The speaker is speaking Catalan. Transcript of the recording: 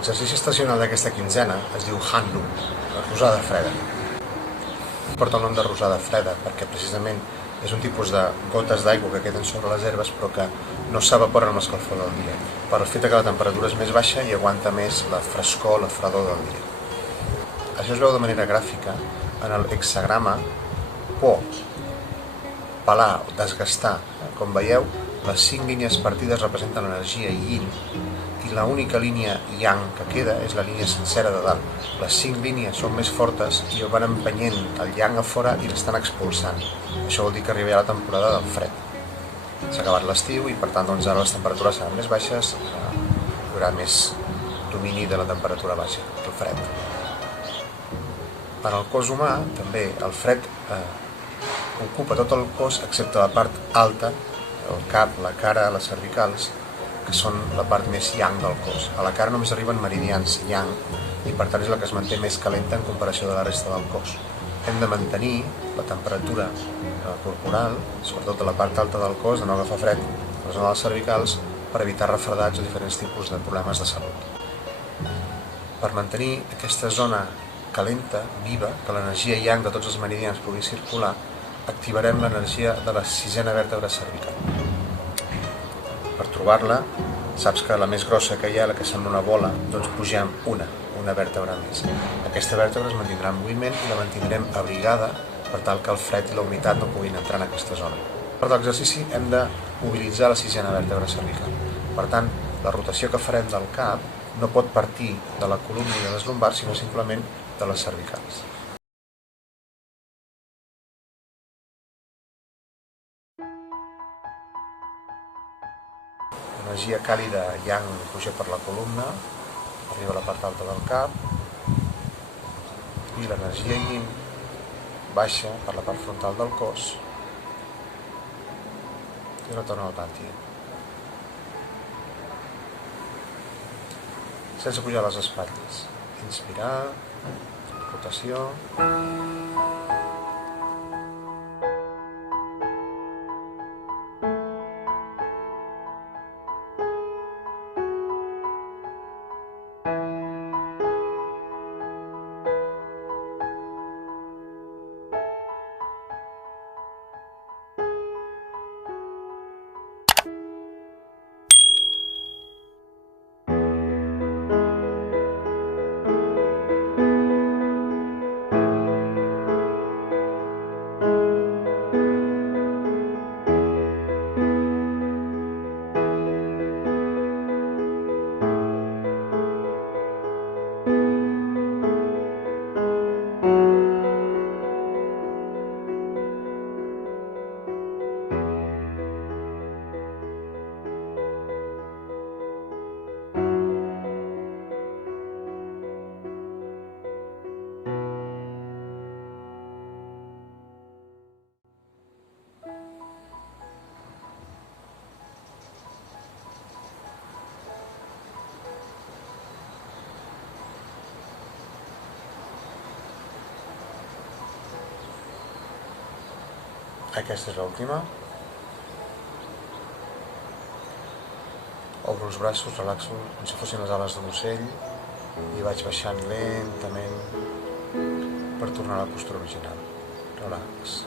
L'exercici estacional d'aquesta quinzena es diu Hanlu, la rosada freda. Porta el nom de rosada freda perquè precisament és un tipus de gotes d'aigua que queden sobre les herbes però que no s'evaporen amb l'escalfor del dia, per el fet que la temperatura és més baixa i aguanta més la frescor, la fredor del dia. Això es veu de manera gràfica en el hexagrama por, pelar o desgastar. Com veieu, les 5 línies partides representen l'energia yin i l'única línia yang que queda és la línia sencera de dalt. Les 5 línies són més fortes i van empenyent el yang a fora i l'estan expulsant. Això vol dir que arriba ja la temporada del fred. S'ha acabat l'estiu i per tant ara les temperatures seran més baixes, hi haurà més domini de la temperatura baixa, el fred. En el cos humà també el fred ocupa tot el cos excepte la part alta, el cap, la cara, les cervicals, que són la part més yang del cos. A la cara només arriben meridians yang i per tant és la que es manté més calenta en comparació de la resta del cos. Hem de mantenir la temperatura corporal, sobretot a la part alta del cos, de no agafar fred a la zona dels cervicals per evitar refredats o diferents tipus de problemes de salut. Per mantenir aquesta zona calenta, viva, que l'energia yang de tots els meridians pugui circular, activarem l'energia de la 6a vèrtebra cervical. Per trobar-la, saps que la més grossa que hi ha, la que sembla una bola, doncs pugem una vèrtebra més. Aquesta vèrtebra es mantindrà en moviment i la mantindrem abrigada per tal que el fred i la humitat no puguin entrar en aquesta zona. Per l'exercici hem de mobilitzar la 6a vèrtebra cervical. Per tant, la rotació que farem del cap no pot partir de la columna i de les lumbars, sinó simplement de les cervicals. L'energia càlida yang puja per la columna, arriba a la part alta del cap, i l'energia yin baixa per la part frontal del cos i retorna al pàntia. Sense pujar les espatlles. Inspirar, rotació. Aquesta és l'última. Obro els braços, relaxo com si fossin les ales d'un ocell i vaig baixant lentament per tornar a la postura original. Relax.